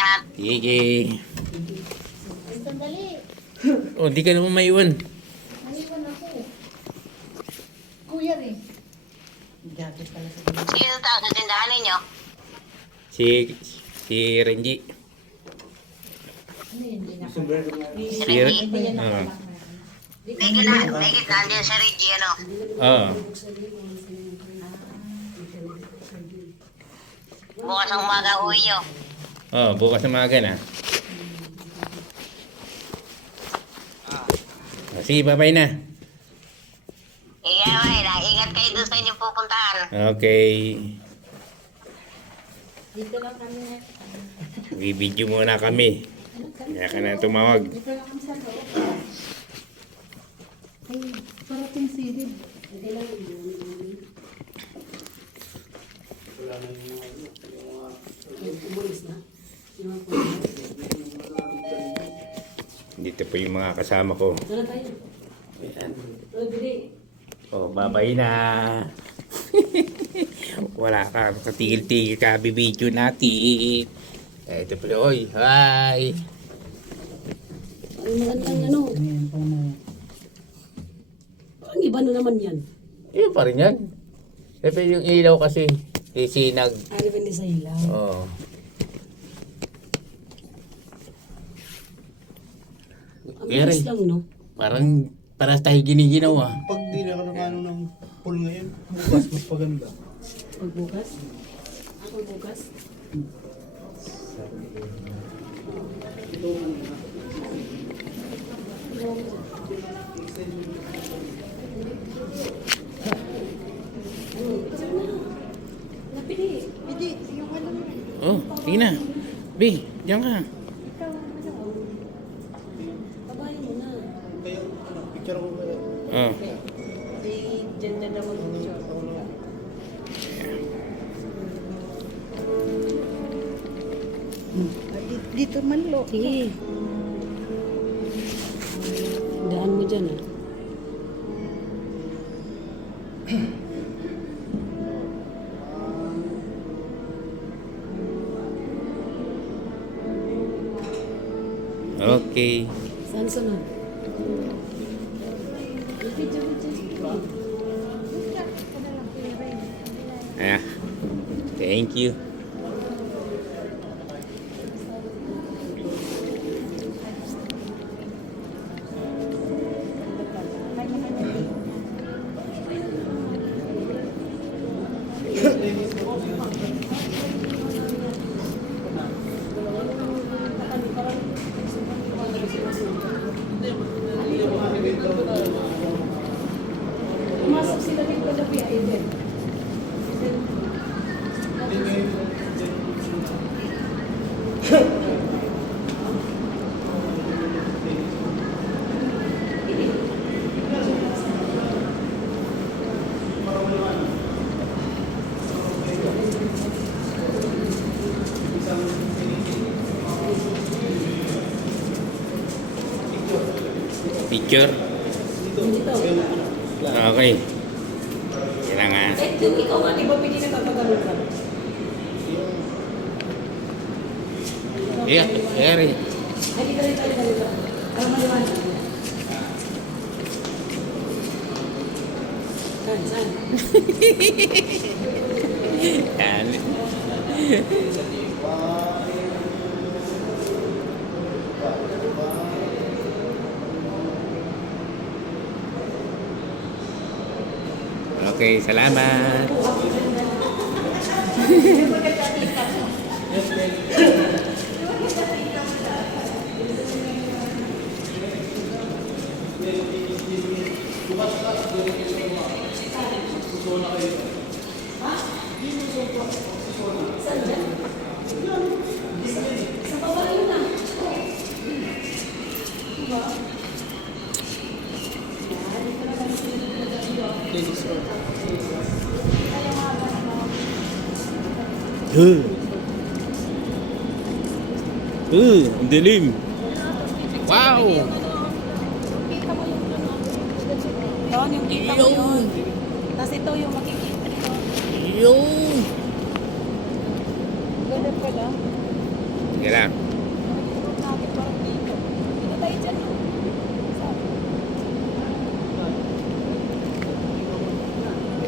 Ingat. Sige. Sandali. Oh, di ka naman maiwan. Naiwan ako. Kuya rin. Sino tao sa tindahan ninyo? Si Renji. Si Renji. May gitna din sa Reggie, ano? Oo. Bukas ang umaga uwi nyo. Oh, bukas na maaga na. Oh, sige, bye-bye na. Ingat kayo doon sa inyong pupuntahan. Okay. Dito lang kami. Bibidyo muna kami. Kaya ka na tumawag. Dito lang kami sa loob. Ay, parating silid. Hindi lang. Umulis na. Dito po yung mga kasama ko. Tara tayo. Ayan. Bili. Oh, bye-bye na. Wala ka, katigil-tigil ka, bibidyo natin. Ito pala, oy, hi. Ang magandang ano. Ang iba na naman yan. Yun pa rin yan. Siyempre yung ilaw kasi, sinag. Ano ba sa ilaw? Oh. Ang bilis lang, no? Parang tayo giniginaw ah. Pag di na ako nakano ng pool ngayon, bukas mas paganda. Pagbukas? Ako bukas? Oh, sige na. B, diyan ka. Babayin mo na. Kaya, picture ko kaya. Oh. Diyan na naman picture. Dito man lo. Sige. Daan mo dyan, ah. Okay. Saan sunod? Ah. Thank you. Pumasok sila dito na PID. Picture? Dito. Okay. Kailangan. Eh, yung ikaw nga, di ba pwede na kapagalan ka? Yeah, Eri. Ay, dito rin tayo dito. Para maliwanag. Saan? Yan. Okay, salamat. Ang dilim. Wow! Doon yung kita mo yun. Tapos ito yung makikita nyo. Yung! Ganda pala. Sige lang. Road natin parang dito. Dito tayo dyan, no?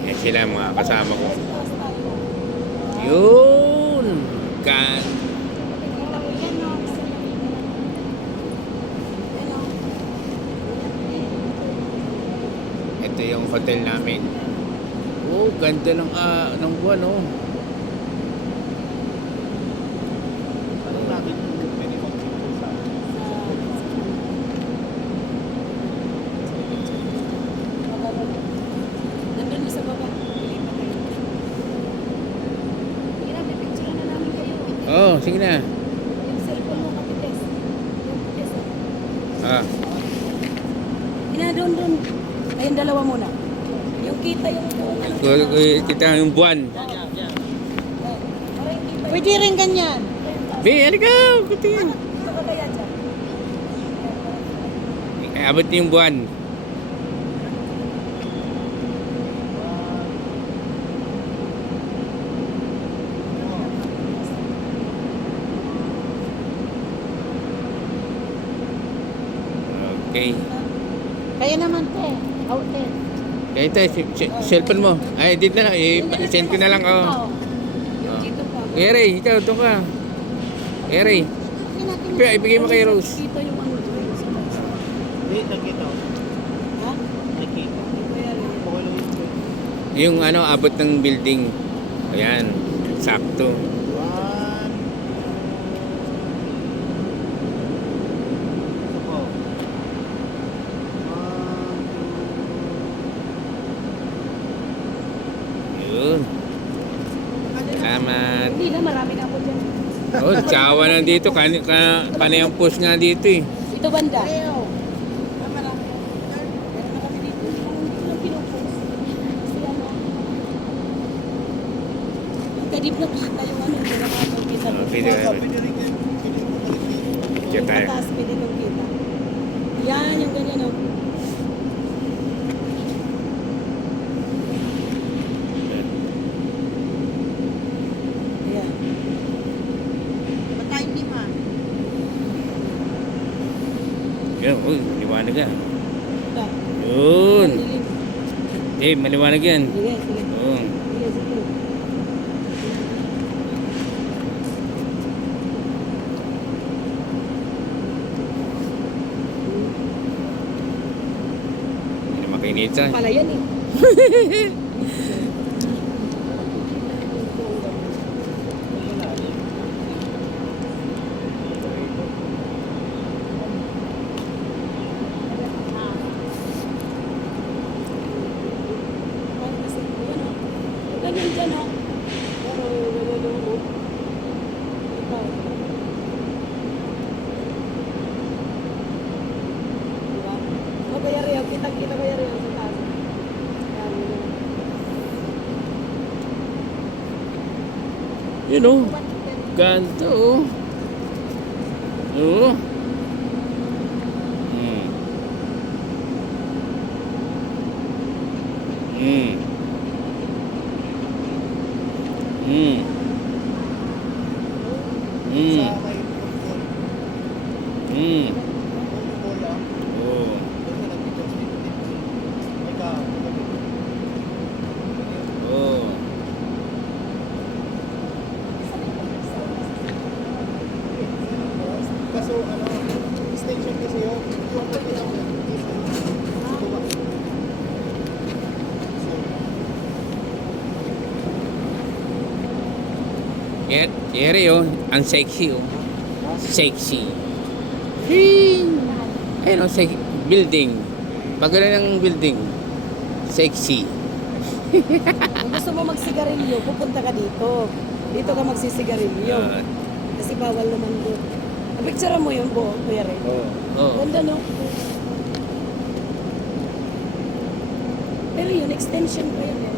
Yan sila mga kasama ko. Sa taas tayo. Yun! Kan. Kita mo yan, no? Yan, no? Ito yung hotel namin. Oh, ganda ng buwan, oh. Anong natin yung pwede mag-picture sa Nandun mo sa baba. Pili pa tayo. Sige na, pipicture na namin kayo. Oh, sige na. Yung cellphone mo, kapites. Yung kapites, Ah, doon. Ayun, dalawa muna. Yung kita yung kita yung buwan. Pwede rin ganyan. Be, halika! Kutingin. Saka kaya dyan. Abot niyo yung buwan. Okay. Kaya naman, te. Out, te. Kaya ito, cellphone mo. Ay, dito na lang. I-send ko na lang. Oh. Yung dito pa. Ere, ikaw, ito ka. Ere. Pero ibigay mo kay Rose. Dito yung ano doon sa taas. Hindi, nakita ko. Ha? Nakita. Kaya rin. Okay lang yun. Yung abot ng building. Ayan, sakto. One. Ito po. Yun. Salamat. Hindi na, marami na ako dyan. Oh, tsawa na dito. Kanayang post nga dito eh. Ito banda. Meron na kami dito. Hindi lang pinupost. Kasi ano, kadib nakita yung ano, yung mga kita. Oh, video. Pwede rin yan. Pwede mo balik Diyan tayo. Mataas, pwede nung kita. Yan, yung ganyan, no. Ayan. Matay ni ma. Yun, uy, maliwanag yan. Ito. Yun. Dilim. Eh, maliwanag yan. Sige, sige. Oo. Sige, sige. Hindi na makainitan. Pala yan eh. Ganyan dyan, oh. Pero, ito. Diba? O, kaya rin, kitang-kita kaya rin sa taas. Yan, yun. Yun oh. Ganto oh. Oo. Hmm. Hmm. Hmm. Hmm. sa may football. Hmm. Football lang. Oh. Kasi nag-picture dito. May ka. Oh. Kaso ano, extension kasi yun. Yung pwede lang yun. Yeri oh, ang sexy oh. Sexy. Hey. Ayun oh, building. Pagano ng building. Sexy. Kung gusto mo magsigarilyo, pupunta ka dito. Dito ka magsisigarilyo. Kasi bawal naman doon. Picture mo yun buo, Kuya Ray. Oh. Ganda, no? Pero yun, extension pa yun. Eh.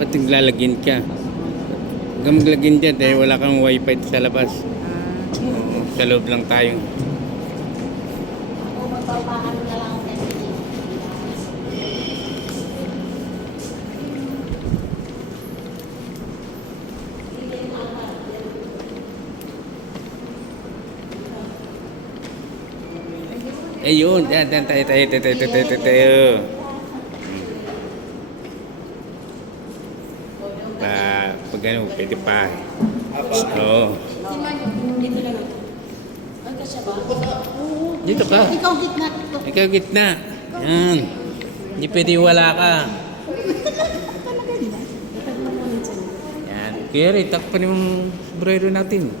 Ba't naglalagyan ka? Huwag kang maglagyan dyan dahil wala kang wifi sa labas. Oo, sa loob lang tayo. Ako magpapaan na lang ako kasi. Ayun, yan, tayo. Pag ano, pwede pa. Oo. Dito lang ako. Ang kasya ba? Oo. Dito ka. Ikaw gitna. Ikaw gitna. Yan. Hindi pwede wala ka. Yan. Kaya rin, takpan yung sombrero natin.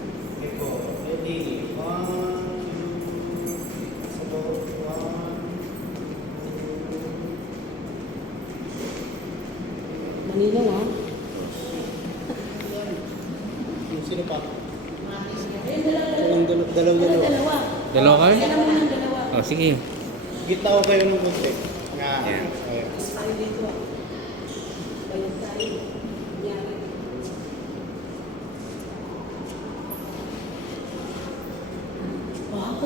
Manila ha? Sino pa? Yung dalaw-dalaw. Dalawa. Dalawa kayo? Kailan mo ng dalawa? Oh, sige. Gitna ko kayo ng konti. Nga. Yan. Ayun. Tayo dito ah. Bayad tayo. Yan. Wow.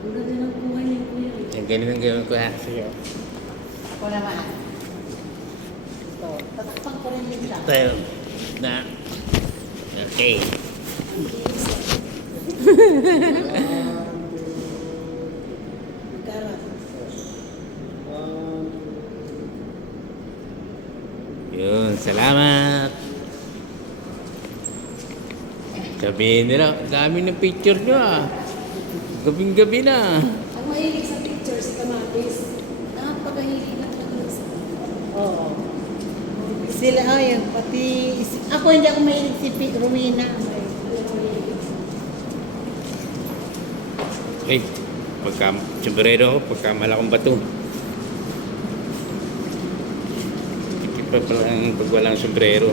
Ang ganda ng buhay niya, kuya. Yan, ganun ang gawin ko ha. Sige. Ako naman. Ito. Tatakpan ko rin din siya. Tayo. Na. Okay. Magkara. Yun, salamat. Sabihin nila, dami ng picture nyo ah. Gabing-gabi na. Ang mahilig sa picture si Kamatis. Napakahilig na talaga sa Oo. Sila, ayan, pati, ako hindi ako mahilig si Romina. Okay. Pagka sombrero ako, pagka malakong bato. Hindi pa pala ang pag walang sombrero.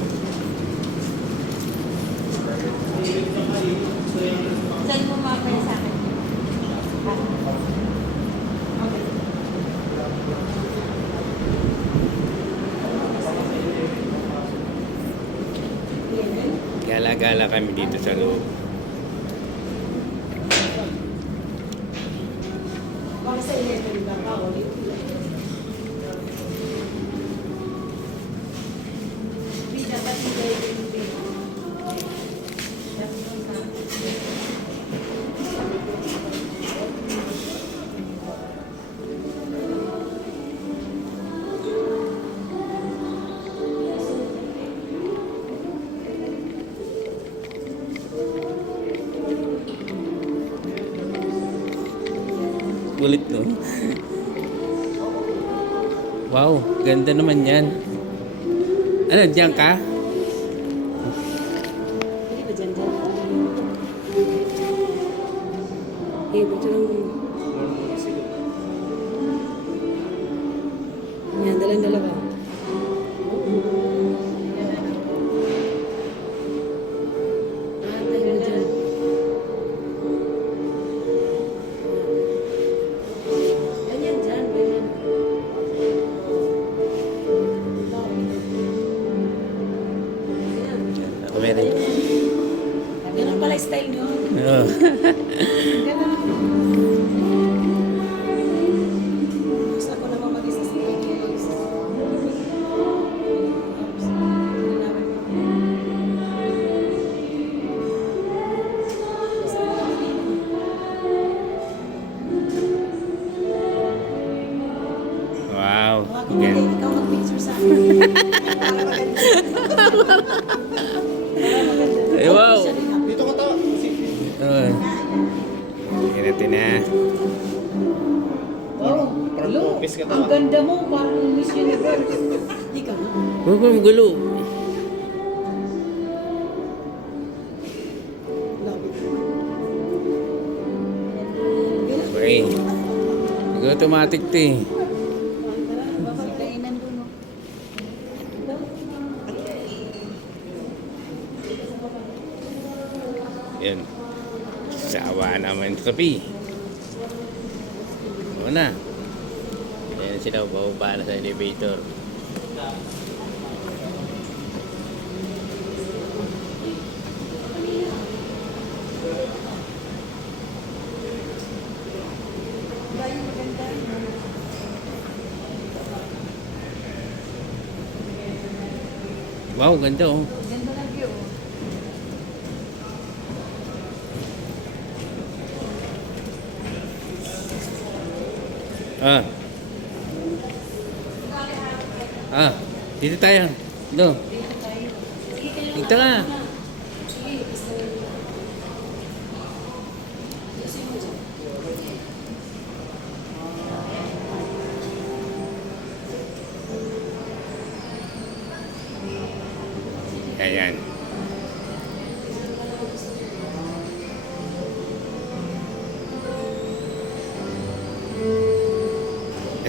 Saan mo mapaya sa akin? Gala-gala kami dito sa loob. Baka sa 11 lang ako. Hindi dapat hindi Kulit no? Wow, ganda naman yan. Ano, diyan ka? Hindi ba dyan dyan? Eh, buto lang. Yan, dalang dalawa. Ah, tayo na dyan. Ganyan dyan, ganyan. Ganyan. Ako meron. Ganun pala yung style nyo. Oo. Gusto ko naman mag-isa sa Wow. Hindi, Yan. ikaw mag-picture sa akin. Para maganda. Ay, wow. Dito ka to. Oh. Yan natin na. Wow, Parang Lo, office ka to. ang ganda mo, parang Miss Universe. Hindi ka na. Huwag kang gulo. Love it. Okay. Nag-automatic to eh. Kainan doon, no? Yan. Sawa naman sa kapi. Oo na. Ayan sila, bababa na sa elevator. Wow, ganda oh. Ganda ng view. Ah. Ah, dito tayo. Do. Dito ka. Ayan.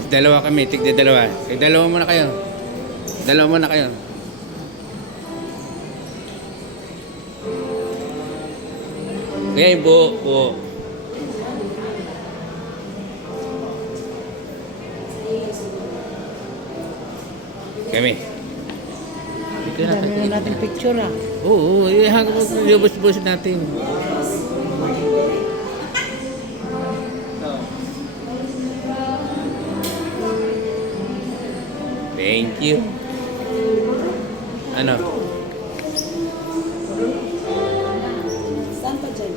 Dalawa kami, tigda dalawa. Dalawa muna kayo. Dalawa muna kayo. Okay, buo. Kami. Dami na natin picture ah. Oo, hanggang maglubos-bos natin. Thank you. Ano? Saan pa dyan?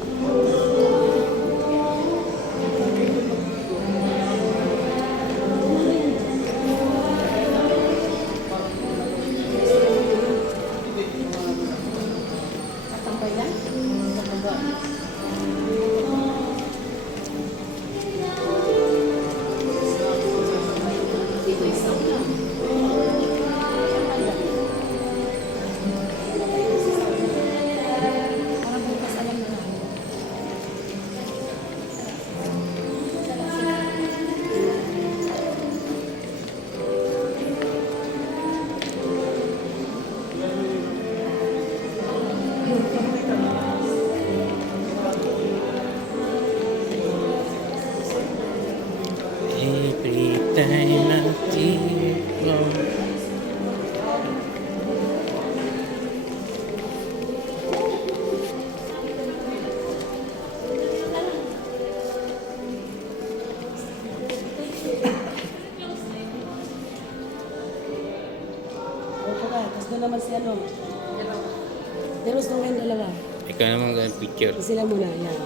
Katampay na? Dito isang lang. Parang bukas alam na namin. Every time I feel Opo ka, tapos doon naman si ano. Deros nung yung dalawa. ikaw naman ang picture. Sila muna, yan.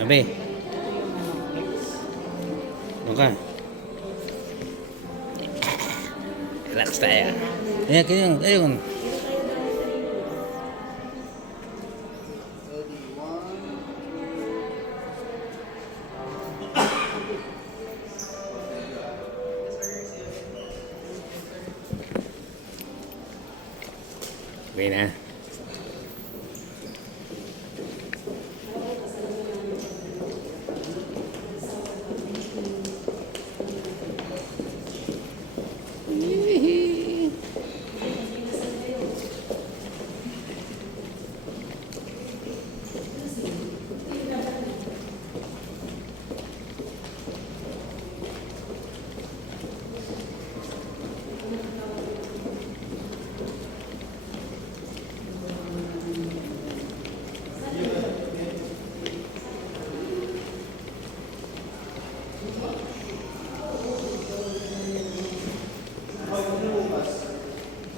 Abe. Doon ka. Relax tayo. Ayan, ayun, ayun. Okay na.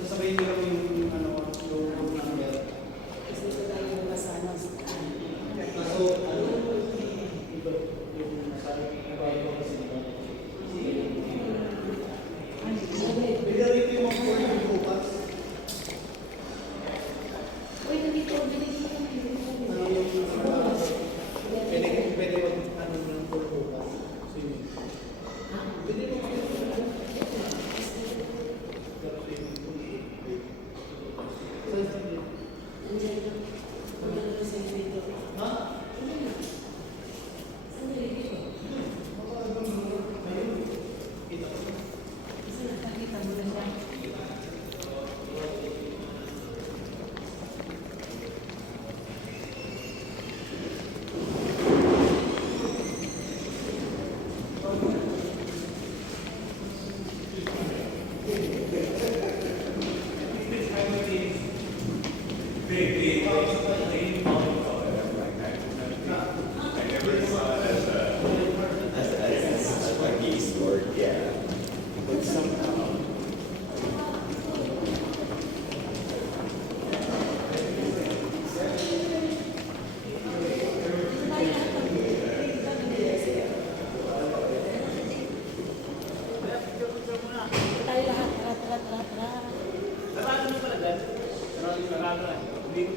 Sasabihin nila mo yung ano, yung number. Kasi ito tayo yung masano. Kaso, ano, iba, yung sabi ko, iba kasi diba? Pwede rito yung mga pwede yung bukas. Uy, nandito, binigyan ko Ano yung, pwede mag, ano, yung bukas. Swimming. Pwede mo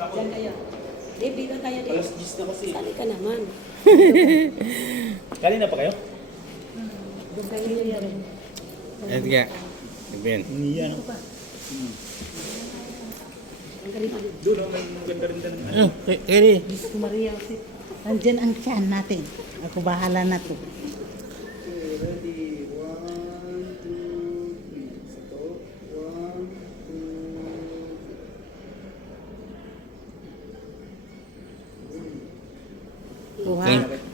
Diyan kayo. Dave, dito tayo, Dave. Alas 10 na kasi. Sali ka naman. Kanina pa kayo? Doon kayo niya rin. At ka. Sabihin. Niya. Ang galing pa din. Doon, may maganda rin din. Ano? Kaya Diyos ko Maria, kasi nandyan ang tiyan natin. Ako bahala na to. Ready? 1, 2, 3. Satu. 1, 2. Kuha.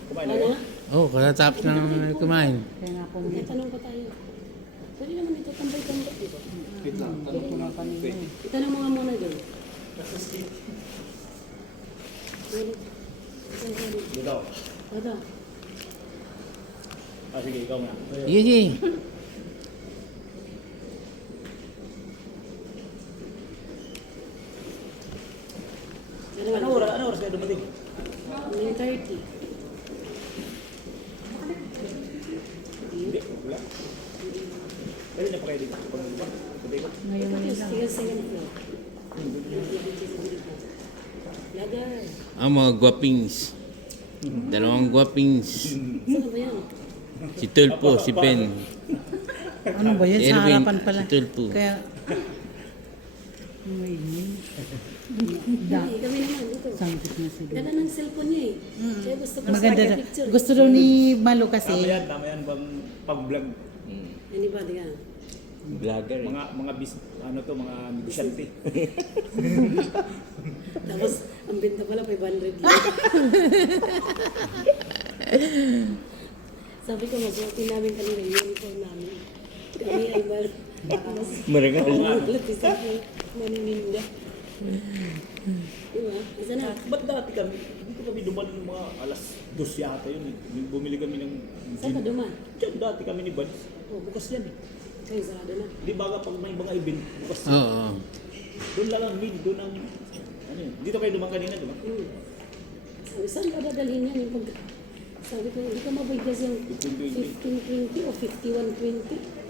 Kumain na Ano? kayo? Oh, katatapos na kumain. Kaya nga po, May tanong pa tayo. Pwede naman dito tambay-tambay, di ba? Wait lang. Tanong ko na kanina. Itanong mo nga muna doon. Doon daw. Ano? Sige, ikaw na. Sige. Ano? Ano oras kayo dumating? 9:30. Hindi, wala. Pwede na pa kayo dito. Pwede ko. ngayon Ito, ngayon lang. tigas sa ganito. Lagar. Ang mga guwapings. Dalawang guwapings. Saan ba yan? Si Tulpo, si Ben. Ano ba yan? Sa Erwin, harapan pala. si Tulpo. Kaya, may Hindi, kami naman dito. sangkit na siguro. Ganda ng cellphone niya eh. Kaya gusto ko Maganda sa daw. picture. Gusto daw ni Malo kasi. Tama yan bang pag-vlog. Ano ba, diga? Vlogger. Mga ano to, mga negosyante. Tapos, ang benta pala 500 lang. Sabi ko, masuotin namin kanina yung uniform namin. Kami ay mas Marangal. latisan ko manininda. Diba? Isa na. Ba't dati kami, dito kami duman ng mga alas 2 yata yun eh. Bumili kami ng Saan ka duman? Diyan dati kami ni Bads. Oh, bukas yan eh. Kayo, sarado na. Di ba pag may mga event, bukas yan. Oo. Doon lang ang meal, doon ang... Ano yun? Dito kayo duman kanina, di ba? Sabi, saan ka dadalhin yan? Yung pag... Sabi ko, hindi ka mabigkas yung 15-20 o 51-20.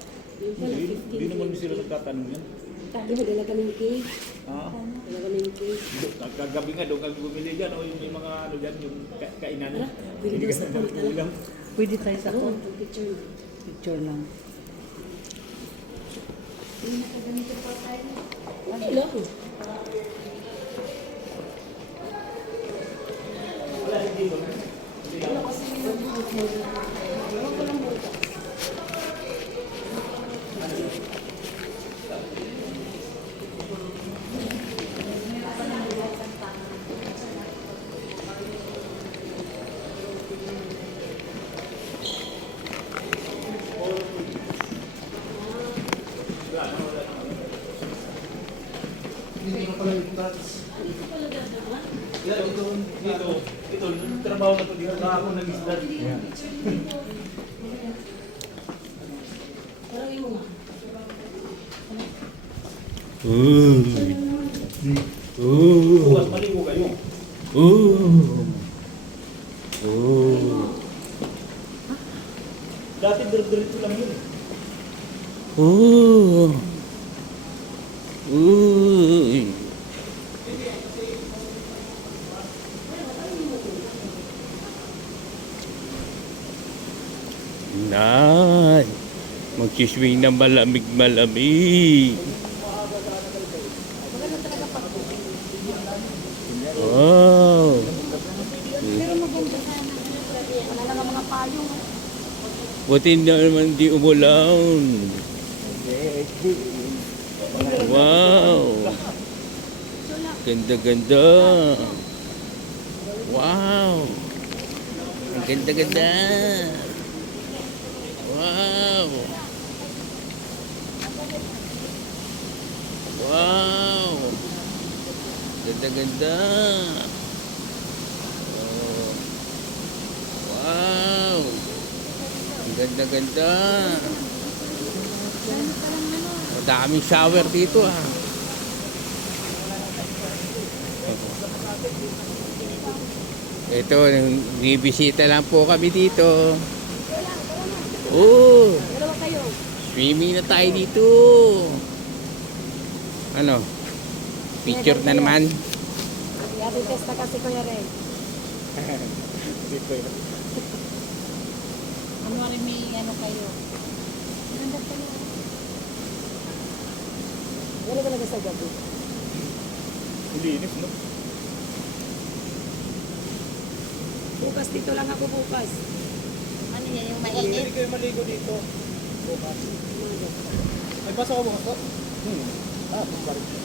Yung pala, Hindi naman 15-20. sila nagtatanong yan. Di ba, dala kaming cake? Ah, Dala kaming cake. kagabi nga doon kami bumili dyan o yung may mga ano dyan, yung kainan. Tara, bili daw sa ng pulta lang. ulam. Pwede tayo sa Ako, picture na. picture lang. Okay lang. Hindi ko pala yung tats. Ito, trabaho na to, di ka ako nag-isda. Parang mo nga. Bukas maligo kayo. Dati diretso lang yun. Uy. Nay, magsiswing na malamig-malamig. Wow. Buti na naman di umulan. Wow. Ganda-ganda. Wow. Ang ganda-ganda. Wow. Wow. Ganda-ganda. Oh. Wow. Ang ganda-ganda. Daming shower dito ah. Ito, bibisita lang po kami dito. Oh, Dalawa kayo. swimming na tayo dito. Ano? Picture na naman. Happy Fiesta kasi Kuya Ray. Hindi ko yun. Ano rin may ano kayo? Ganda pala. Wala talaga sa gabi. Linis, no? Bukas dito lang ako bukas. Ano yan yung Pwede mainit? kayo maligo dito. Bukas. Ay, pasok ko bukas ko? Bumalik.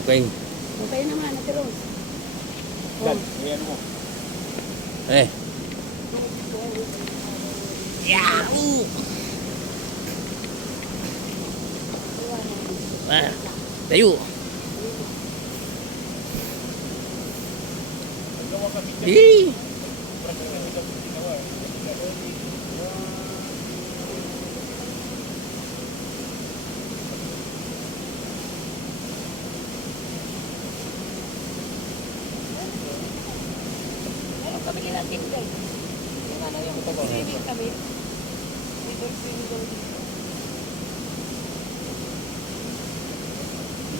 Okay. Okay naman, Ate Rose. Gan, ayan mo. Eh. Yahoo! Ah, tayo. Yee! Meron kami natin guys. Yung ano yung swimming kami. Dito swimming daw dito.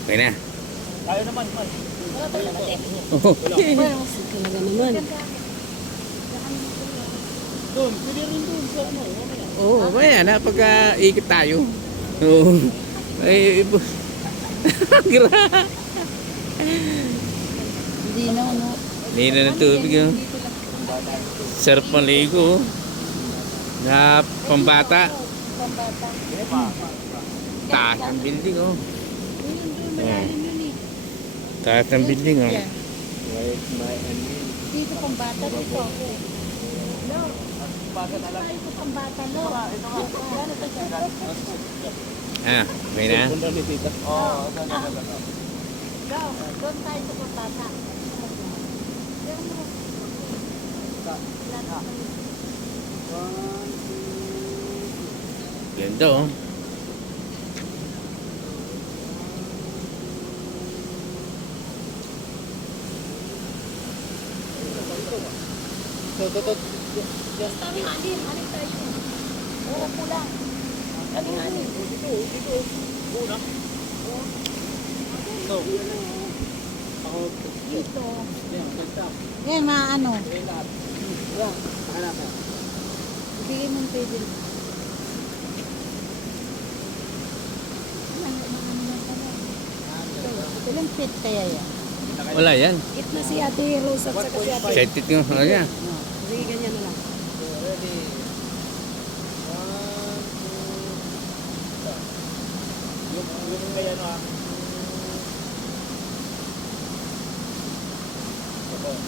Okay na. Tayo naman, man. Wala talaga natin. Oh. Talaga naman. Doon, pwede rin doon sa ano. Mamaya. Oo, kaya na pagka ikot tayo. Oo. Ay, gra. Hindi na, ano. Hindi na ng tubig. Oh. Sarap maligo. Oh. Na pambata. Pambata. Taas ng building. Oh. Doon, malalim yun eh. Taas ng building. Oh. Yan. Right, my and me. Dito pambata dito. No. Baka na lang. Ito pambata, no. Ito nga. Ano to, sir? Ah, okay na. Punta ni tita. Oo, Go. Doon tayo sa pambata. Ganda oh. Kami hanin, hanin tayo. Oo, pulang. Kami hanin. Dito. Una. Ito. Ako. Dito. Yan, ganda. Yan, maano. Yan lahat. Yan, hanap na. Bigay mo yung pwede. Ilang feet kaya yan? Wala yan. Eat na si Ate Rose at saka si Ate. Excited ko. Oh, yeah. Sige, ganyan na lang. Ready. 1, 2, yung kaya ano ah. Ito. Ready.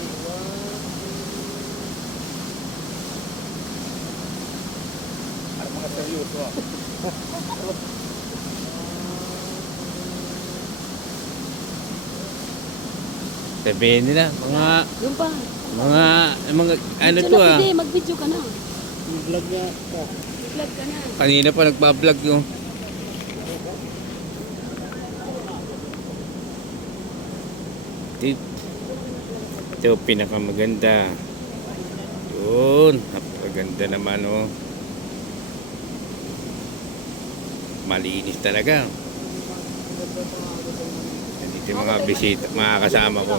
1, 2. Ano mga seryoso ah. Sabihin nila, Yung pa. mga ano Video to na, ah. pwede. Mag-video ka na. Yung vlog niya. Vlog ka na. Kanina pa nagpa-vlog yung. Ito pinakamaganda. Yun, napakaganda naman oh. Malinis talaga. Dito yung mga bisita, mga kasama ko.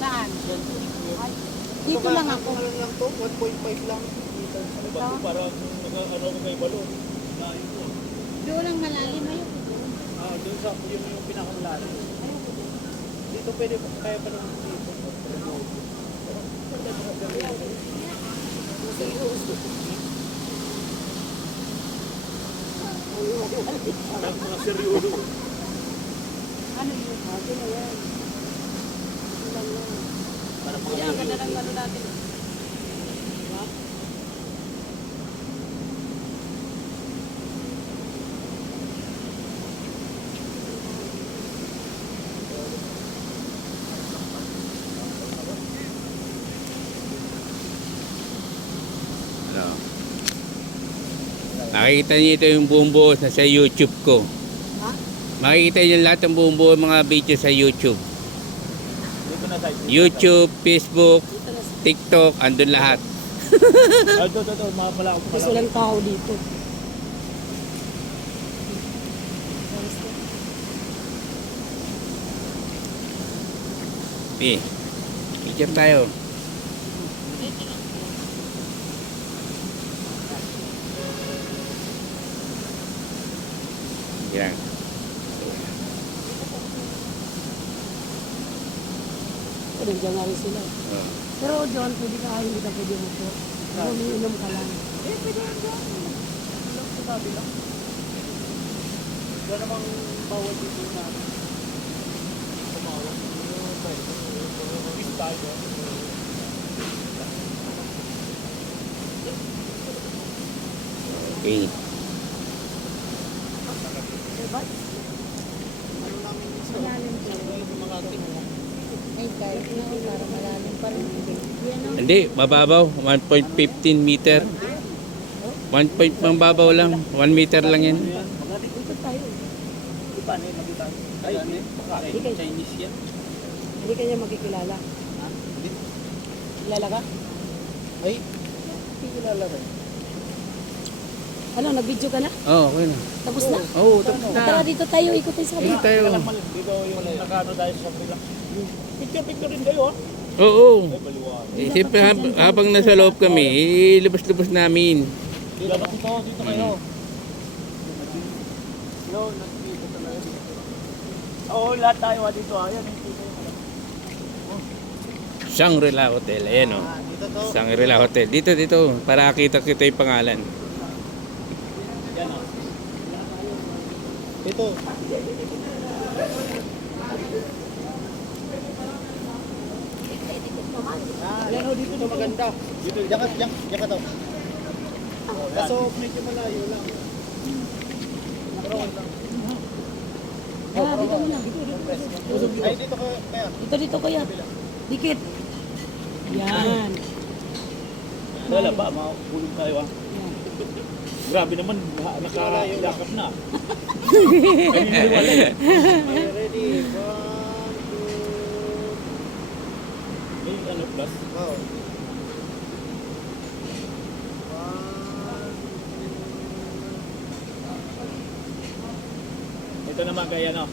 Saan? Dito lang ako. Ano lang to? 1.5 lang. Ito? Parang ano kay balon. Layo ko. Doon lang malalim. Ayoko. Ah, doon sa yung pinakamalalim. Dito pwede kaya pa naman dito. Ang mga seryoso. Ano yun? Okay na yan. Ito lang yan. Para mga Yan, ganda ng ano natin. Ano? Nakikita niyo ito yung buong buo sa YouTube ko. Ha? Makikita niyo lahat ng buong buo mga video sa YouTube. Dito na tayo. YouTube, Facebook, Ito na. TikTok, andun lahat. Ito, mga Kasi walang tao dito. Picture tayo. Yan. Nandiyan nga rin sila. Oh. Pero John, pwede ka, hindi ka pwede mo po. Pero umiinom ka lang. pwede yan dyan. Lang sa tabi lang. Wala namang bawal dito na kumawag. Miss tayo. Okay. Malalim po. Ay, kahit na ako, para malalim pa rin. Yan o. Hindi, mababaw. 1.15 meter. 1 point mababaw lang. 1 meter lang yan. Dito tayo. Di ba na yung nakita? Ay, Chinese yan. Hindi ka niya makikilala. Kilala ka? Ay, hindi kilala rin. Ano, nag-video ka na? Oh, okay na. Tapos na? Oh, tapos Tara na. dito tayo, ikutin sa Dito kabila. tayo. Dito yung nakano tayo sa kabila. Picture rin kayo ah. Oo. Ay, baliwan. Siyempre habang nasa loob kami, ilabas-labas namin. Dito kayo. Hello, nandito talaga dito. Oo, lahat tayo dito ah. Yan, dito Shangri-La Hotel. Ayan o. Dito to. Shangri-La Hotel. Dito. Para kita yung pangalan. Yan ah. Ito. Yan o, dito maganda. Dito, diyan ka to. Kaso medyo malayo lang. Pero okay lang. Ah, dito muna. Ay, dito ka kaya. Dito kuya. Dikit. Yan. Wala ba, makapulog tayo ah. Grabe naman, nakalakap na. Kami naliwala eh. Ready, 1, 2... May ano plus? Oo. Ito naman kaya no?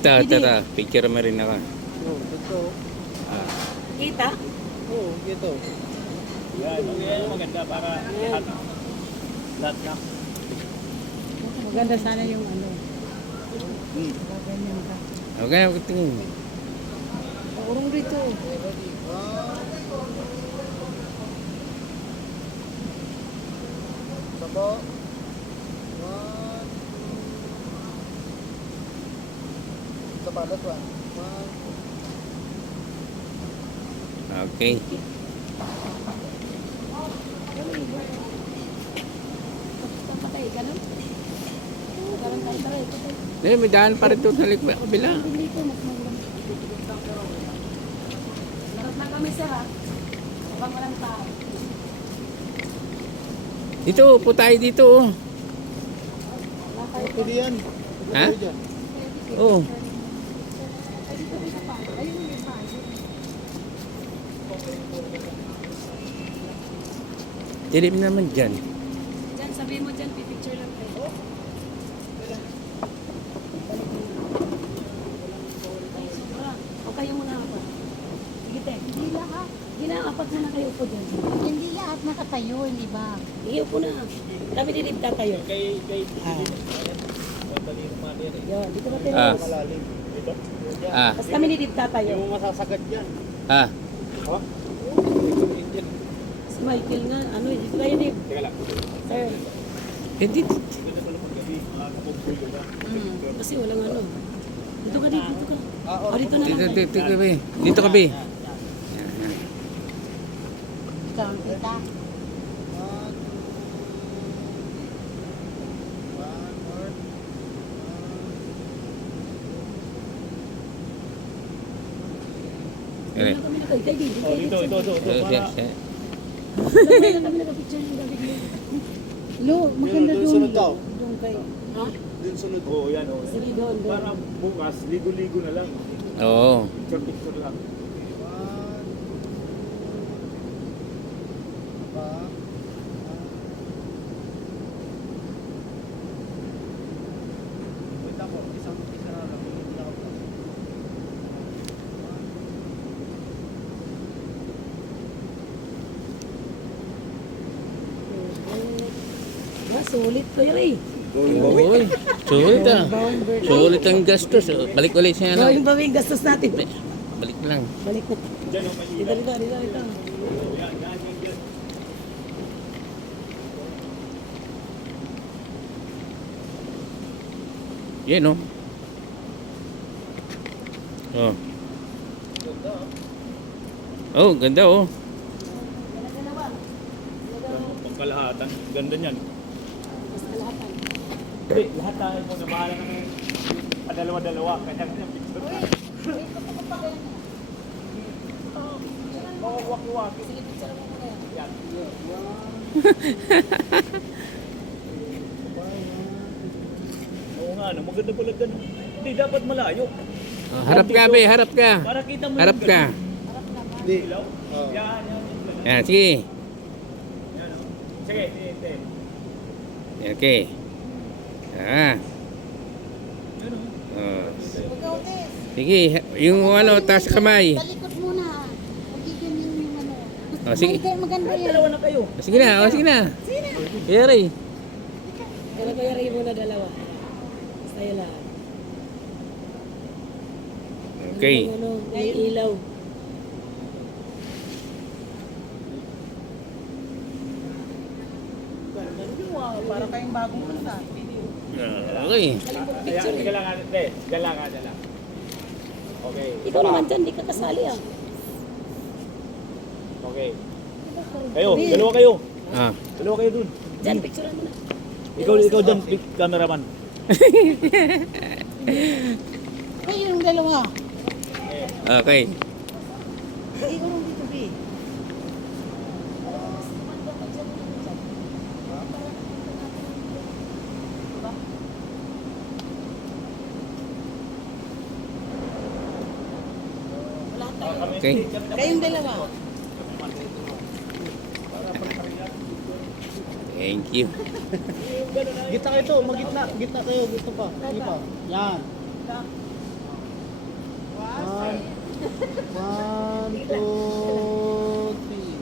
Ito. Picture mo rin ako. Ito. Kita? Oo, ito. Yan, yan maganda para lahat na. Maganda sana yung ano. Hmm. Ganyan ka. Okay, ako tingin. Urong dito. Sabo. 1, 2. Sa palas 1. Okay. Patay, ganun? Ganun tayo, tara. May daan pa rin ito sa likod. Kabila. Dito, magmaglang. Larot na kami, sir, ha? Habang walang tao. Dito, upo tayo dito. Oh. Pwede yan. Ha? Oo. Dilim naman dyan. Diyan, sabihin mo dyan, pipicture lang tayo. O kayo muna ako. Sige, te. Hindi lahat. Hindi na, apat muna kayo upo dyan. Hindi lahat nakatayo, hindi ba? Sige, upo na. Kami nilibta tayo. Kay Madali Madir. Yan, dito ka tayo. Ah. Malalim. Ito. Ah. Tapos kami nilibta tayo. Yung masasagad yan. Ah. Ha? Si Michael nga, ano, dito kayo ni... Teka lang. Sir, Hindi. Hindi na pala paggabi. Kapag-pulo na. kasi walang ano. Dito ka, dito ka. O, dito na lang. Dito kabi. Dito kabi. Ikaw ang kita. Okay. Kami nag-tayo, dito. Oh, ito. Para... Kami nag-picture ng gabi. Lo, maganda Doon doon. sunod daw. Doon kay. Ha? Dun sunod. Oo, yan o. Sige, doon, doon. Para bukas, ligo-ligo na lang. Oo. Picture lang. Sulit ko Ray. Uy, sulit ah. Sulit ang gastos. Balik ulit siya na. Gawing bawing gastos natin. Balik lang. Balik na. Dito. Yan oh. Oh. Oh, ganda oh. Pangkalahatan. Ganda niyan. Mas kalahatan. Hindi, lahat tayo mo na bahala na ng padalawa-dalawa. Kanya-kanya picture na. Oo, waki-waki. Sige, picture mo muna yan. Yan. Oo nga, no, maganda pala ganun. Hindi, dapat malayo. Oh, harap ka, be, harap ka. Para kita mo Harap yung ka. ganun. Hindi. Ilaw? Yan. Yan, sige. Yan, oh. Sige, sige. Yan, okay. Ah. Yan, oh. Oh. Ikaw, Tess. Sige, yung ano, taas kamay. Talikod muna. Magiging yung ano. Oh, sige. Maganda yan. Dalawa na kayo. Oh, sige na, oh, sige na. Sige, Ray. Pero kaya Ray muna dalawa. Basta yun lang. Okay. Ano, may ilaw. Para kayong bagong kanta. Okay. Ayan, sige lang, ate. Diyan lang. Okay. Ikaw naman dyan, di ka kasali ah. Okay. Kayo, dalawa kayo. Ah. Dalawa kayo dun. Dyan, picturean mo na. Ikaw dyan, cameraman. Kayo yung dalawa. Okay. Ikaw yung dito, B. Okay. Kayong dalawa. Thank you. Gitna kayo to, magitna. Gitna kayo, gusto pa. Hindi pa. Yan. One, two, three.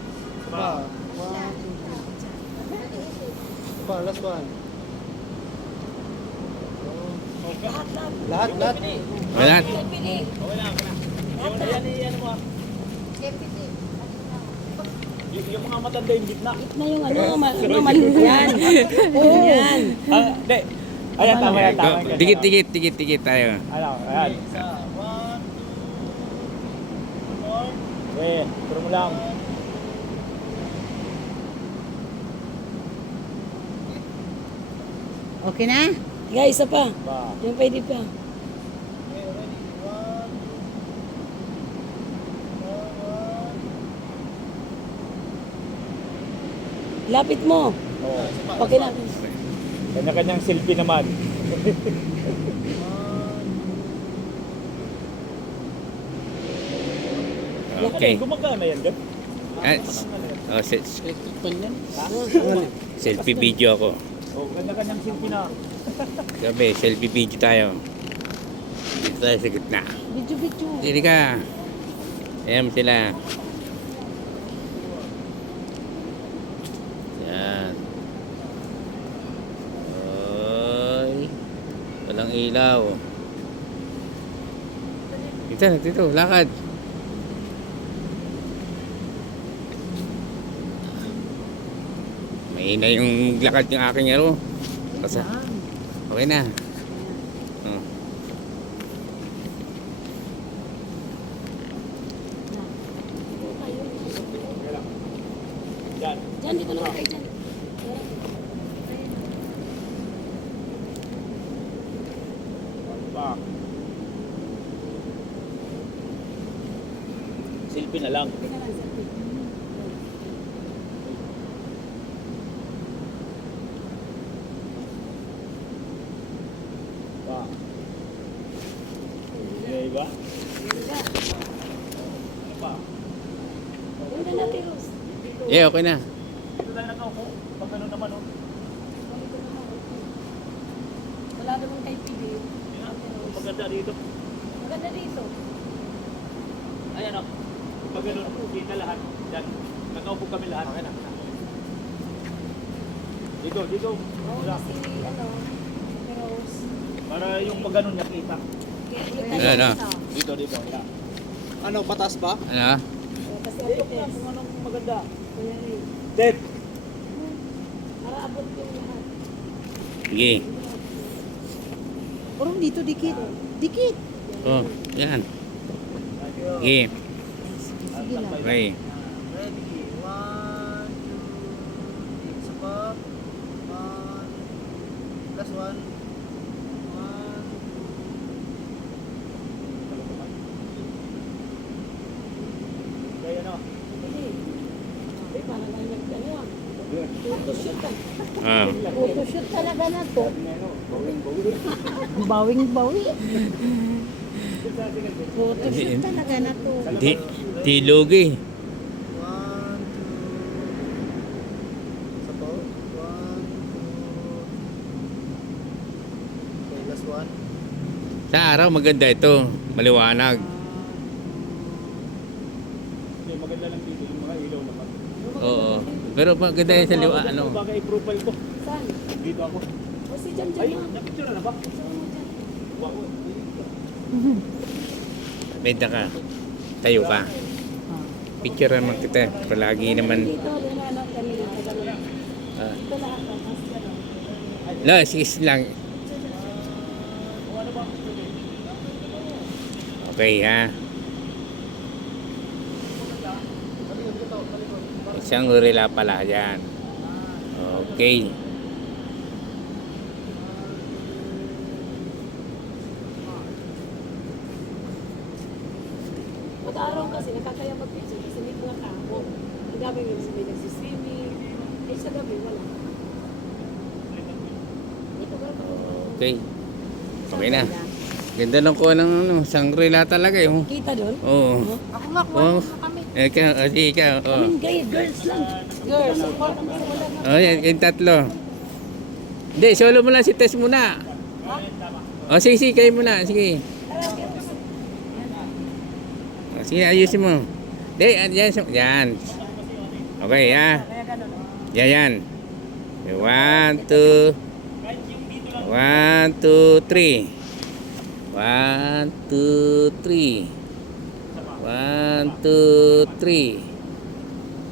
Pa. One, two, three. Pa, last one. Lahat. Wala. Yung mga matanda yung gitna. Na yung ano, maliit yan. Yan. Hindi. Ayan, tama yan. Dikit tayo. Ano, ayan. Okay, turo mo lang. Okay na? Guys, isa pa. Ba. Yung pwede pa. Lapit mo. Oh. Okay natin. Kanya-kanyang selfie naman. Okay. Gumagana yan, Gab? Ah, oh, selfie video ako. Oh, kanya-kanyang selfie na. Gabi, selfie video tayo. Dito tayo sa gitna. Video. Dili ka. Ayan sila. Yan. Oy. Walang ilaw. Dito, lakad. Mahina yung lakad ng aking aro. Kasi, okay na. Oh. Yan. Diyan, dito naman kayo dyan. Ba. Selfie na lang. Ba. Okay ba? Ba. Ganda natin, Rose. Yeah, okay na. Dito na lang ako. Pag ano naman, oh. Wala naman kay PD. Maganda dito. Maganda dito. Ayan, oh. Pag ano, kita lahat. Yan. Nakaupo kami lahat. Okay na. Dito. Oo, kasi ano, Rose. Para yung pag ganun niya kita. Ano? Dito. Yeah. Ano, patas ba? Ano? Kasi Dito ate na, Tess. kung anong maganda. Kuya Ray. Dep. Para abot yung lahat. Sige. Parang dito, dikit. Dikit. Oh, yan. Sige. Sige lang. Okay. Ready. 1, 2, isa pa. 1, last one. 1. Kaya no? Eh, parang ganyan ka niya. Photoshoot ka. Ah. Photoshoot talaga na to. Bawing-bawi. Photoshoot talaga na to. Di lugi. 1, 2. Isa pa. 1, 2. Okay, last one. Sa araw maganda ito. Maliwanag. Maganda lang dito yung mga ilaw naman. Oo. Pero maganda yan sa liwa. Ano? Bagay profile ko. Saan? Dito ako. O si Jan Ay, Jan na. napicture na ba? Wow. Benta ka. Tayo ka. Picture naman kita. Palagi naman. Dito, ano, kanina. Ah. Ito lahat. Mas gano'n. La, sis lang. Okay ha. Isang gorilla pala yan. Okay. Mag-araw kasi nakakaya mag-picture kasi may mga tao. Ang gabi yung may nagsiswimming. Eh sa gabi wala. Ito ba ito? Okay. Okay na. Ganda ng kuha ng ano, sangrila talaga yung. Kita doon? Oo. Ako nga, Oh. Ikaw, ikaw. I Oh. mean, girls lang. Girls. Oh, yan, yung tatlo. Hindi, solo mo lang si Tess muna. Oh, sige, kayo muna. Sige. Oh, sige, ayusin mo. Hindi, yan. Yan. Okay, ha. Yan. 1, 2. 1, 2, 3. 1, 2, 3. 1, 2, 3.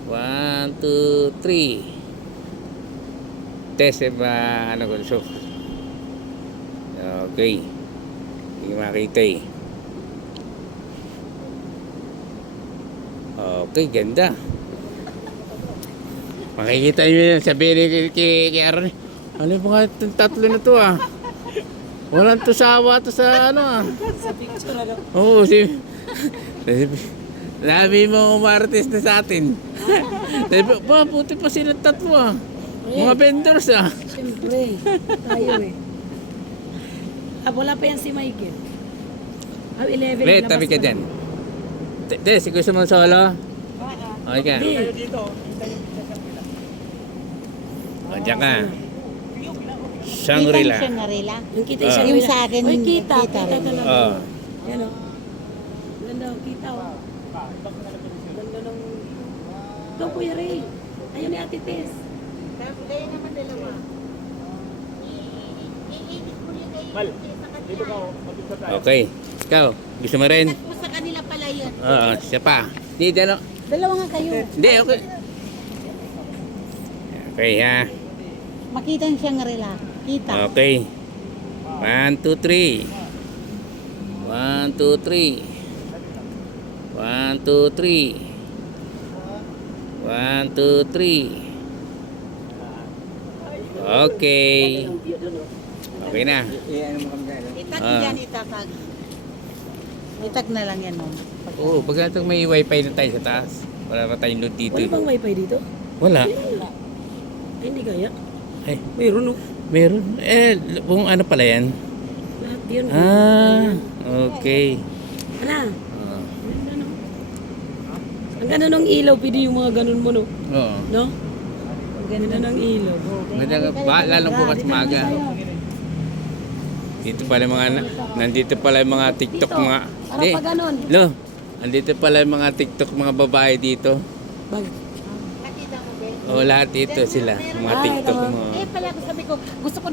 1, 2, 3. Test ba ano ko so. Okay. Hindi makita eh. Okay, ganda. Makikita nyo yun. Sabihin kay Aaron. Ano yung mga tatlo na to ah? Walang tusawa to sa ano ah. Sa picture ano. Oo, si... Labi mo umartis na sa atin. Pa, puti pa sila tatlo ah. Mga vendors ah. Siyempre. Tayo eh. Ah, wala pa yan si Michael. Ah, 11. Wait, labas tabi ka pa. dyan. Tess, gusto mo solo? Okay ka. Hindi. Dito. O, dyan ka. Shangri-La. Kitang Shangri-La. Yung kita Ah. siya. Yung sa akin, Uy, kita. kita Kita rin. talaga. Oh. Yan o. Ganda o, kita o. Ganda ng... Ikaw, Kuya Ray. Ayun ni Ate Tess. Kaya naman dalawa. Mal, dito ka oh. Mapicture tayo. Okay. Ikaw, gusto mo rin? Po sa kanila pala yun. Oo, siya pa. Hindi, dalo. Dalawa nga kayo. Hindi, okay. Okay, ha. Makita ang Shangri-La. Kita. Okay. 1, 2, 3. 1, 2, 3. 1, 2, 3. 1, 2, 3. Okay. Okay na. Itag Ah. yan, itatag. Itag na lang yan, ma'am. Oo, pag itong may wifi na tayo sa taas. Wala pa tayong load dito. Wala bang wifi dito? Wala. Wala. Ay, hindi kaya. Ay, Mayroon o. meron. Kung ano pala yan? Lahat yun. Ah, okay. Ano? Ah, Ganda no? Ang ganda ng ilaw, pwede yung mga ganun mo no? Oo. No? Ang ganda ng ilaw. Lalo bukas maga. Dito pala mga nandito pala yung mga TikTok Dito, mga para pa ganun. Lo, andito pala yung mga TikTok mga babae dito. Bag. Nakita mo, Ben? Oh, lahat dito sila. Mga Ah, TikTok ito. mo. Eh pala ako sabi ko, gusto ko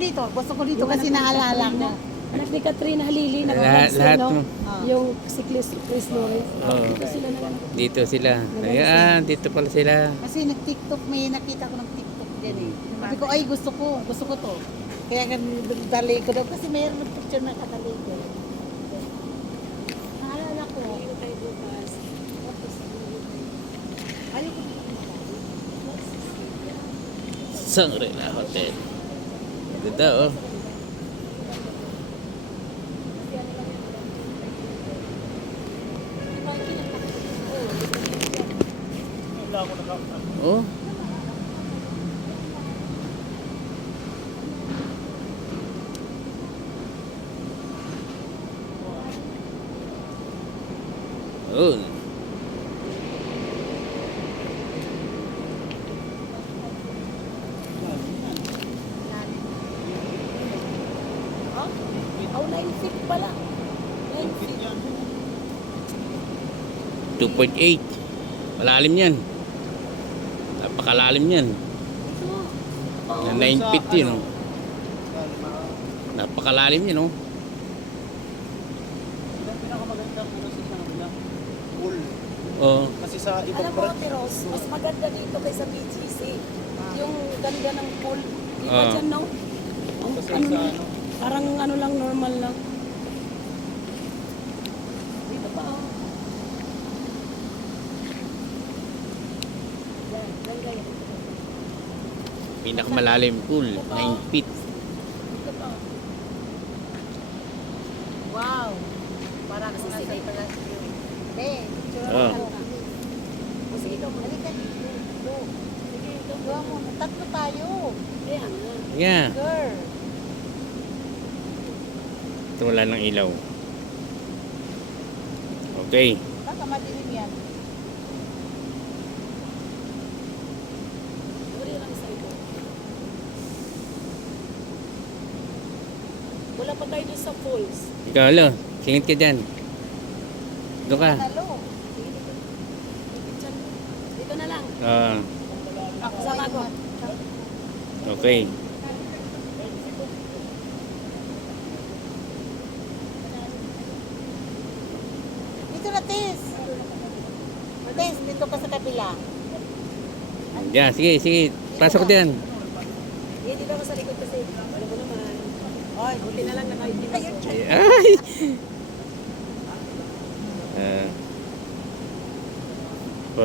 dito kasi naalala ko. Anak ni Katrina Halili, Lahat- lahat no? mo. Yung si Chris Lawrence. Oo. Dito sila na lang. Dito sila. Ayan, dito pala sila. Kasi nag-TikTok, may nakita ko ng TikTok dyan eh. Sabi ko, ay gusto ko to. Kaya dali ko daw kasi mayroon ng picture na kadali ko. Naalala ko. Ayun tayo bukas. Ayoko Shangri-La Hotel. Ganda oh. Oh. Oh. Oh, 9 feet pala. 9 feet. 2.8. Malalim yan. Napakalalim yan. Na 9 feet yun. Oh. Napakalalim yun. Oh. Ang pinakamagandang ano sa Shangri-La, pool. Oh. Kasi sa ibang Alam mo, brand, Ate Rose, mas maganda dito kaysa BGC. Yung ganda ng pool. Di ba Ah. dyan, no? Ang, Kasi ano, sa lang, ano, parang ano lang, normal lang. Dito pa, oh. Yan, yan, yan. Pinakamalalim pool. 9 feet. Dito pa, oh. Wow! Parang nasa pala. Eh, picture Oh. ako. Kasi ikaw, Halika dito. Go. sige, ikaw. Gawa mo. Tatlo tayo. Ayan, nga. Yeah. Girl. Ito wala ng ilaw. Okay. Baka madilim yan. Uri lang sa ito. Wala pa tayo doon sa falls. Ikaw, alo. Singit ka dyan. Doon ka. Nalo. Sige, dito. Diyan. Dito na lang. Ah, Sama ko. okay. Dito na, Tess. Tess, dito ka sa kabila. Yeah, sige, sige. Pasok dyan. Sige, dito ako sa likod kasi. Alam mo naman. Ay, buti na lang nakaitim ako. Ay!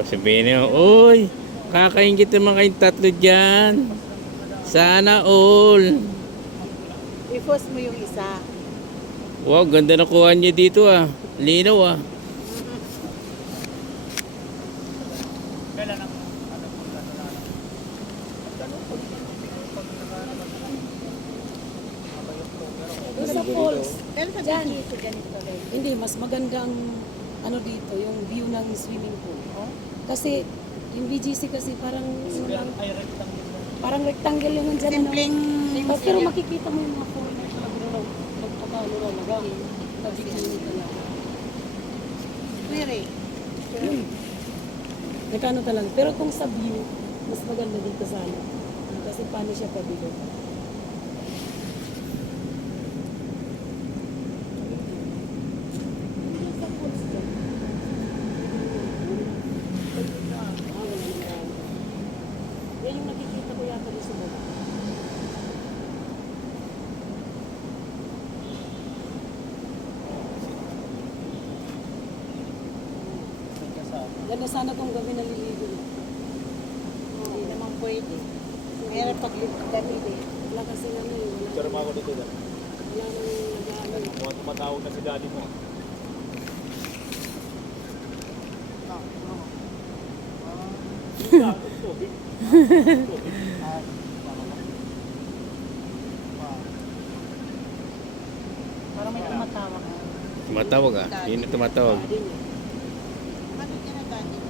Sabihin niyo, uy, kakaingit naman kayong tatlo dyan. Sana all. I-post mo yung isa. Wow, ganda na kuha niya dito ah. Linaw ah. kailan ang ano po na Doon sa falls. Pero sa Diyan. dito, ganito rin. Hindi, mas magandang ano dito, yung view ng swimming pool. Kasi yung BGC kasi parang ano lang, ay rectangle. parang rectangle yung nandyan. Simpleng... Ano. Pero makikita mo yung mga foreigners na nagpapalo na lang. Nabigyan nito lang. Really? Nagkano talaga. Pero kung sa view, mas maganda dito sa ano. Kasi paano siya pabilo. Yan yung nakikita ko yata doon sa baba. Ganda sana kung gabi naliligo. Hindi naman pwede. Mayroon pag gabi eh. Wala kasi ano eh. Picture mo ako dito dyan. Wala nang nag-ano. Mukhang tumatawag na si daddy mo. Parang may tumatawag. Tumatawag ah. Yun na tumatawag. Din eh. Ano ginagawa niyo?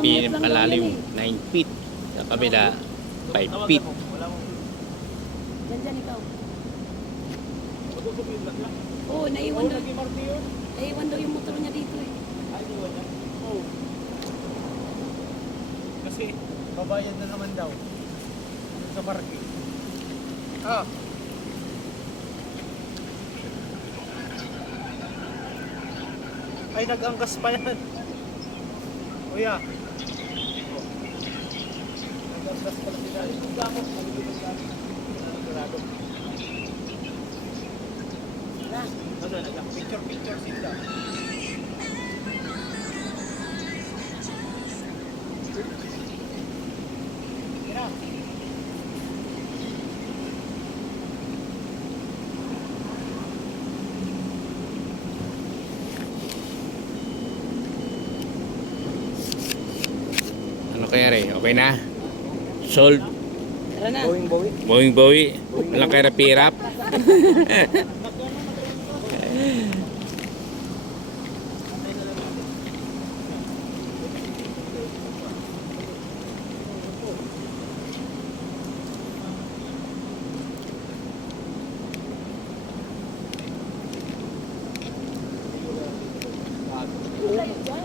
Pinakalalim 9 feet. Sa kabila 5 feet. Diyan ikaw. Oo, naiwan daw. Naging Marte yun. Naiwan daw yung motor niya dito eh. Ay, di wala. Oo. Kasi, babayad na naman daw. Sa parking. Ah. Ay, nag-angkas pa yan. Kuya. Nag-angkas pala sila. Yung gamot, nalilipad ka. Sigurado. Ano, nag-picture sila. Kira. Ano kaya rin? Okay na? Sold. Tara na. Bowing bawi. Walang kaya pirap.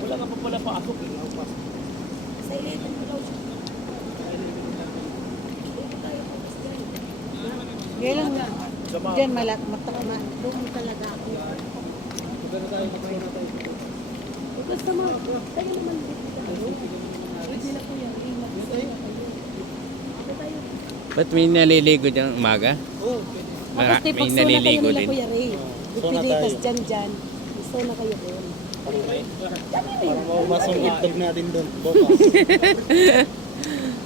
Wala ka pa pala pasok. Sa ilalim mo daw siya. Dito tayo focus dyan. Kailan nga? Diyan matakma. Doon talaga ako. Maganda tayo, maganda tayo. Basta mo, tayo naman dito tayo. Pwede na po yan. Ingat na tayo. Dito tayo. Ba't may naliligo dyan umaga? Oo, Tapos May tipag sona kayo naliligo nila din. Kuya Ray. Dipilitas dyan. Sona kayo doon. para masong itlog natin doon. Bukas.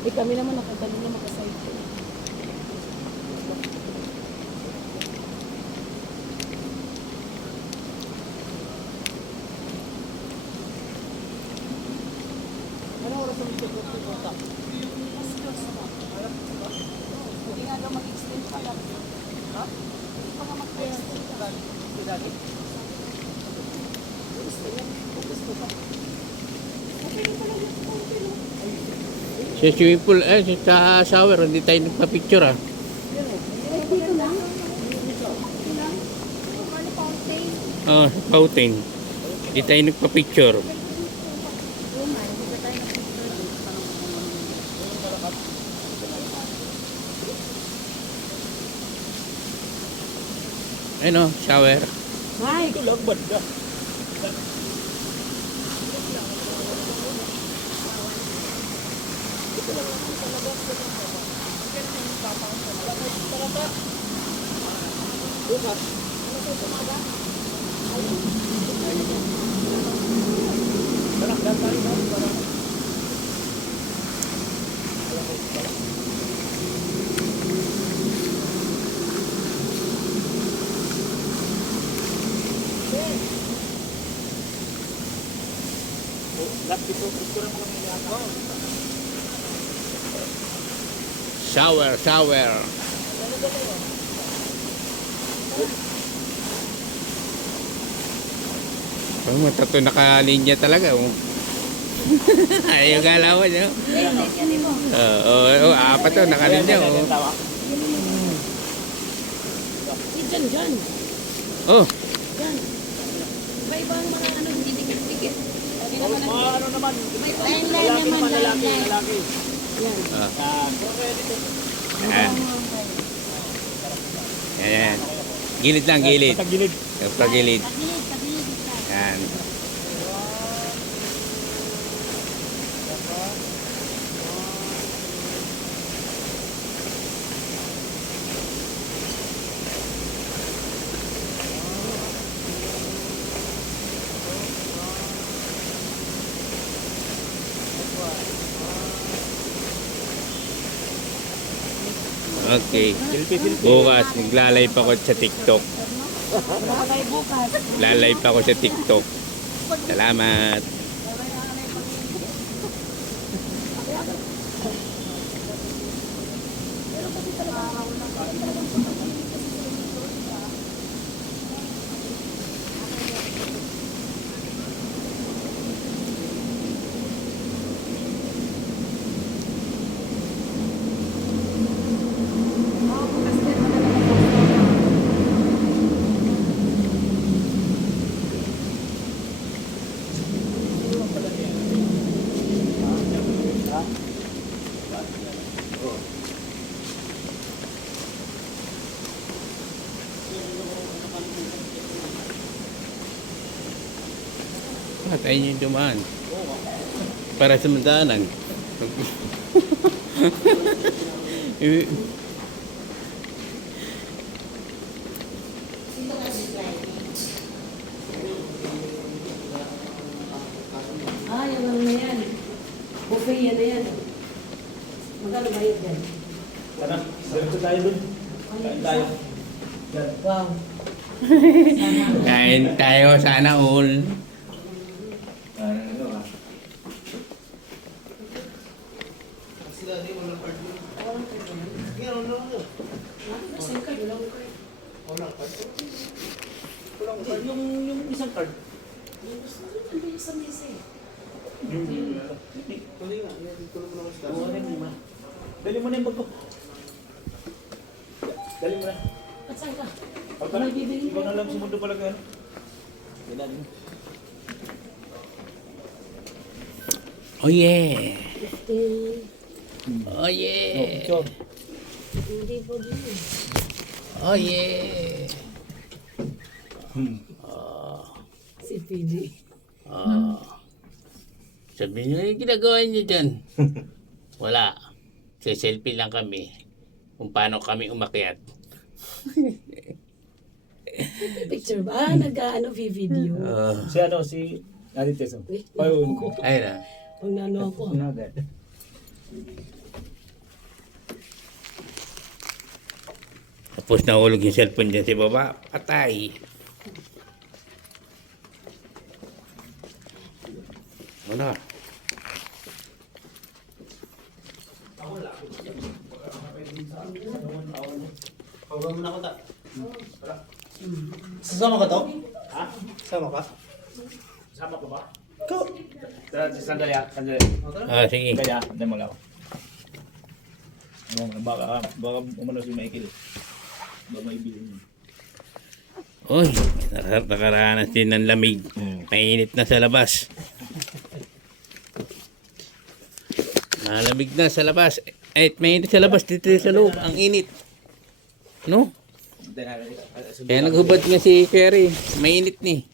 Eh kami naman nakadalo na makacycle. Ano oras ang itlog ko? Hindi nga daw mag-extend pa lang. Ha? Hindi pa nga mag-extend pa lang. Dati. Gusto niya. Gusto pa. Okay pa lang yung konti, no? Sa swimming pool, sa shower, hindi tayo nagpa-picture ah. Ay, dito lang. Dito lang. Ano fountain? Oh, fountain. Hindi tayo nagpa-picture. Ano, shower. Mike! Ito lang, banda. Shower, shower. Oh, matato nakalinya talaga. Oh. Ayaw galawan niyo. Apat to, nakalinya. Oh. Dyan. Oh, Yan. Iba-iba ang mga ano, hindi dikit-dikit. Hindi naman ang... Ano naman? Lain-lain naman, lain-lain. Lalaki. Yan. Ayan. Ayan. Gilid lang, gilid. Tagilid. Pagilid. Tagilid isa. Ayan. Okay. Bukas, magla-live ako sa TikTok. Wala kayo bukas. Live ako sa TikTok. Salamat. Patay niyo yung dumaan. Para sa mandaanan. Ah, yung ano na yan. Buffet yan na yan. Magkano bayad yan? Tara, diretso tayo dun. Kain tayo. Wow. Kain tayo sana all. Yung isang card. Dali mo na yung bag ko. Dali mo na. At saan ka? May bibili ikaw na lang sumundo pala ka. Dali. Oh yeah. 15. Oh yeah. Hindi po din. Oh yeah. Si PD. Sabi niyo, yung ginagawa niyo dyan. Wala. Sa selfie lang kami. Kung paano kami umakyat. Picture ba? Nag-ano, video. Si ano, si Aditya Sam. Wait, Ayun ko. Ayun na. pag nano ako. Nagad. Tapos nahulog yung cellphone dyan si baba. Patay. Wala. Pagawin mo na ako ta. Sasama ka to? Ha? Sasama ka? Sasama ka ba? Ikaw. Sandali. Sige. Kaya, hindi mo lang. Baka umano si Michael. Baka may bilhin. Uy, nakaranas din ng lamig. Mainit na sa labas. Malamig na sa labas. Eh, mainit sa labas dito sa loob. Ang init. No? Kaya naghubad nga si Kerry. Mainit ni.